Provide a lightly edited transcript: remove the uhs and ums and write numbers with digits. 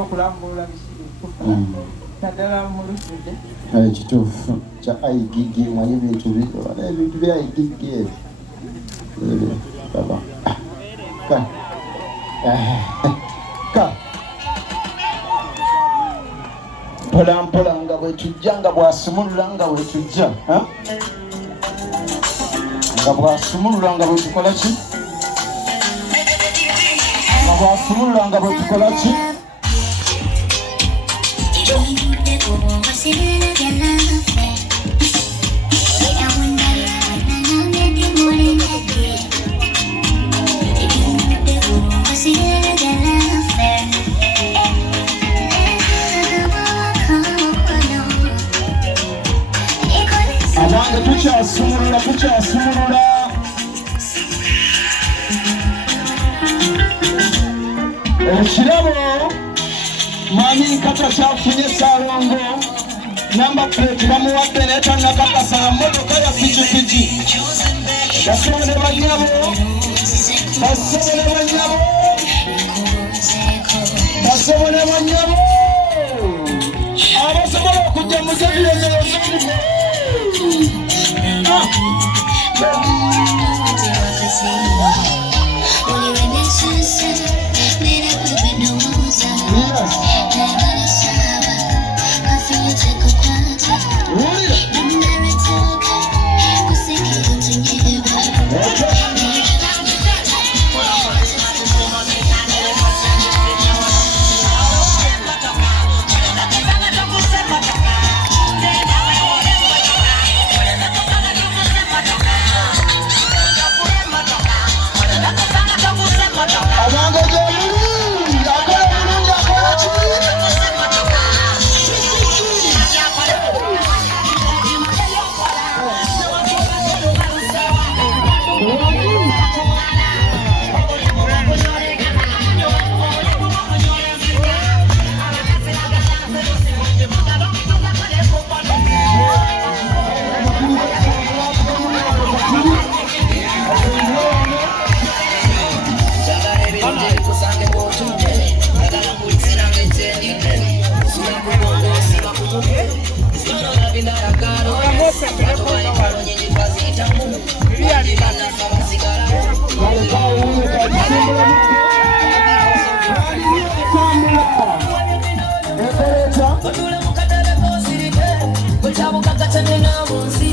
okulambula bisibuko naddala mu lusudde kituufu kya igigi mwanyi ebintu bya igigi ebyo baba mpolampola nga bwetujja nga bwasumulula nga bwetujja nga bwasumulula nga bwetukola ki nga bwasumulula nga bwetukola ki abange tukyasumulula ekirabo mwami nkata kyafunye Saalongo namba plate bamuwadde naye tannakakasa mmotoka ya pikipiki basobole banyabo abasobola okujja muzebiyezerezo